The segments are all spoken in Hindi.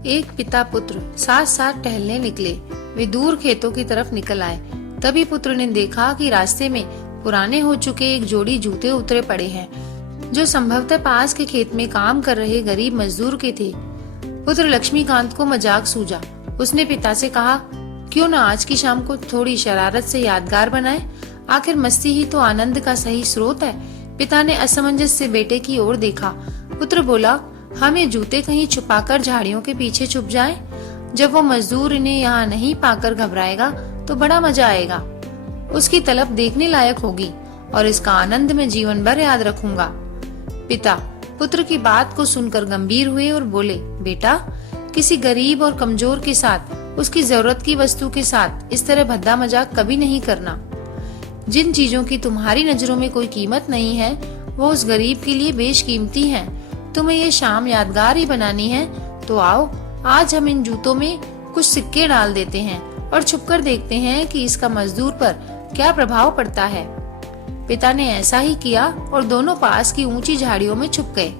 एक पिता पुत्र साथ साथ टहलने निकले। वे दूर खेतों की तरफ निकल आए। तभी पुत्र ने देखा कि रास्ते में पुराने हो चुके एक जोड़ी जूते उतरे पड़े हैं, जो संभवतः पास के खेत में काम कर रहे गरीब मजदूर के थे। पुत्र लक्ष्मीकांत को मजाक सूझा। उसने पिता से कहा, क्यों न आज की शाम को थोड़ी शरारत से यादगार बनाए, आखिर मस्ती ही तो आनंद का सही स्रोत है। पिता ने असमंजस से बेटे की ओर देखा। पुत्र बोला, हम ये जूते कहीं छुपाकर झाड़ियों के पीछे छुप जाएं। जब वो मजदूर इन्हें यहाँ नहीं पाकर घबराएगा तो बड़ा मजा आएगा। उसकी तलब देखने लायक होगी और इसका आनंद मैं जीवन भर याद रखूंगा। पिता पुत्र की बात को सुनकर गंभीर हुए और बोले, बेटा, किसी गरीब और कमजोर के साथ, उसकी जरूरत की वस्तु के साथ इस तरह भद्दा मजाक कभी नहीं करना। जिन चीजों की तुम्हारी नजरों में कोई कीमत नहीं है, वो उस गरीब के लिए बेशकीमती हैं। तुम्हें ये शाम यादगार ही बनानी है तो आओ, आज हम इन जूतों में कुछ सिक्के डाल देते हैं और छुपकर देखते हैं कि इसका मजदूर पर क्या प्रभाव पड़ता है। पिता ने ऐसा ही किया और दोनों पास की ऊंची झाड़ियों में छुप गए।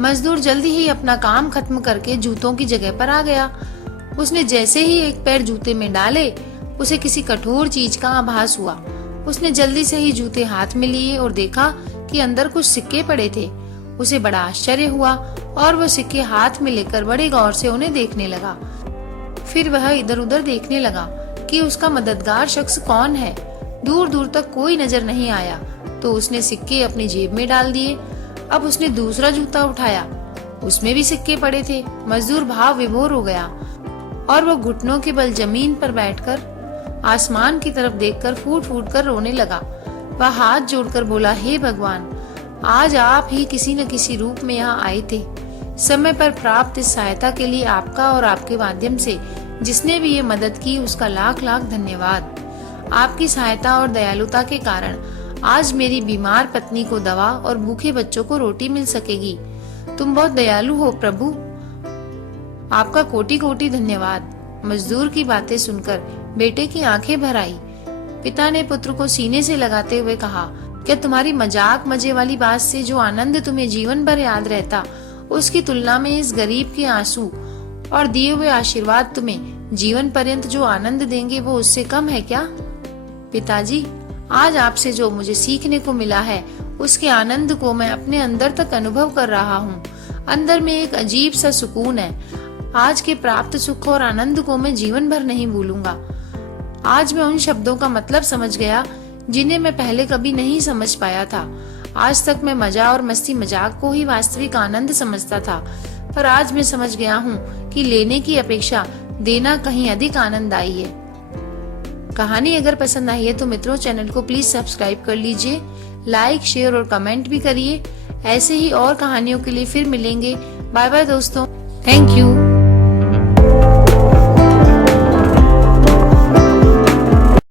मजदूर जल्दी ही अपना काम खत्म करके जूतों की जगह पर आ गया। उसने जैसे ही एक पैर जूते में डाले, उसे किसी कठोर चीज का आभास हुआ। उसने जल्दी से ही जूते हाथ में लिए और देखा कि अंदर कुछ सिक्के पड़े थे। उसे बड़ा आश्चर्य हुआ और वो सिक्के हाथ में लेकर बड़े गौर से उन्हें देखने लगा। फिर वह इधर उधर देखने लगा कि उसका मददगार शख्स कौन है। दूर दूर तक कोई नजर नहीं आया तो उसने सिक्के अपनी जेब में डाल दिए। अब उसने दूसरा जूता उठाया, उसमें भी सिक्के पड़े थे। मजदूर भाव विभोर हो गया और वो घुटनों के बल जमीन पर बैठकर आसमान की तरफ देखकर फूट फूट कर रोने लगा। वह हाथ जोड़कर बोला, हे भगवान, आज आप ही किसी न किसी रूप में यहाँ आए थे। समय पर प्राप्त इस सहायता के लिए आपका और आपके माध्यम से जिसने भी ये मदद की उसका लाख लाख धन्यवाद। आपकी सहायता और दयालुता के कारण आज मेरी बीमार पत्नी को दवा और भूखे बच्चों को रोटी मिल सकेगी। तुम बहुत दयालु हो प्रभु, आपका कोटि कोटि धन्यवाद। मजदूर की बातें सुनकर बेटे की आंखें भर आई। पिता ने पुत्र को सीने से लगाते हुए कहा, क्या तुम्हारी मजाक मजे वाली बात से जो आनंद तुम्हें जीवन भर याद रहता, उसकी तुलना में इस गरीब के आंसू और दिए हुए आशीर्वाद तुम्हें जीवन पर्यंत जो आनंद देंगे वो उससे कम है क्या? पिताजी, आज आपसे जो मुझे सीखने को मिला है उसके आनंद को मैं अपने अंदर तक अनुभव कर रहा हूँ। अंदर में एक अजीब सा सुकून है। आज के प्राप्त सुख और आनंद को मैं जीवन भर नहीं भूलूंगा। आज मैं उन शब्दों का मतलब समझ गया जिन्हें मैं पहले कभी नहीं समझ पाया था। आज तक मैं मजा और मस्ती मजाक को ही वास्तविक आनंद समझता था, पर आज मैं समझ गया हूँ कि लेने की अपेक्षा देना कहीं अधिक आनंददायी है। कहानी अगर पसंद आई है तो मित्रों, चैनल को प्लीज सब्सक्राइब कर लीजिए, लाइक, शेयर और कमेंट भी करिए। ऐसे ही और कहानियों के लिए फिर मिलेंगे। बाय बाय दोस्तों, थैंक यू।